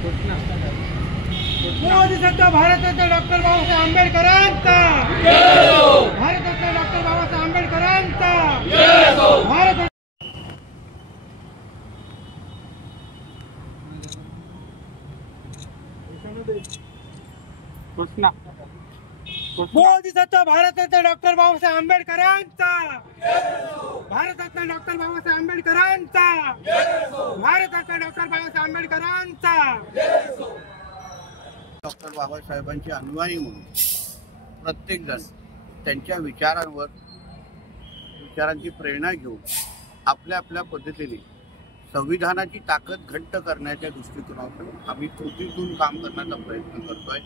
मोदी सत्ता भारताचा डॉक्टर बाबासाहेब आंबेडकरांचा, भारताचा डॉक्टर बाबासाहेब आंबेडकरांचा, भारत मोदी सत्ता भारताचा डॉक्टर बाबासाहेब आंबेडकरांचा, भारताचा डॉक्टर बाबासाहेब आंबेडकरांचा, भारताचा डॉक्टर बाबासाहेब आंबेडकरांचा। डॉक्टर बाबासाहेबांचे अनुयायी म्हणून प्रत्येक जण त्यांच्या विचारांची प्रेरणा घेऊन आपल्या आपल्या पद्धतीने संविधानाची ताकद घट्ट करण्याच्या दृष्टिकोनातून आम्ही कृतीतून काम करण्याचा प्रयत्न करतोय।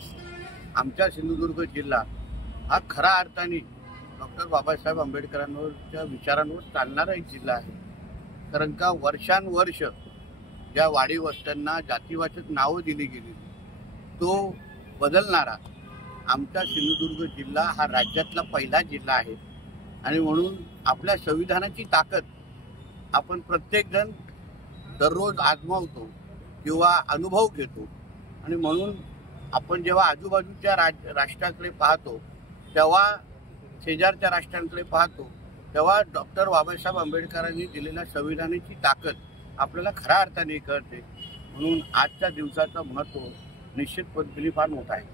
आमच्या सिंधुदुर्ग जिल्हा हा खऱ्या अर्थाने डॉक्टर बाबासाहेब आंबेडकरांवरच्या विचारांवर चालणारा एक जिल्हा आहे। कारण का वर्षानुवर्ष ज्या वाडी वस्त्यांना जातीवाचक नावं दिली गेली तो बदलणारा आमचा सिंधुदुर्ग जिल्हा हा राज्यातला पहिला जिल्हा आहे। आणि म्हणून आपल्या संविधानाची ताकद आपण प्रत्येकजण दररोज आजमावतो किंवा अनुभव घेतो। आणि म्हणून आपण जेव्हा आजूबाजूच्या राष्ट्राकडे पाहतो तेव्हा शेजारच्या राष्ट्रांकडे पाहतो तेव्हा डॉक्टर बाबासाहेब आंबेडकरांनी दिलेल्या संविधानाची ताकद आपल्याला खऱ्या अर्थाने कळते। म्हणून आजच्या दिवसाचं महत्त्व निश्चित पद्धतीने फार मोठं आहे।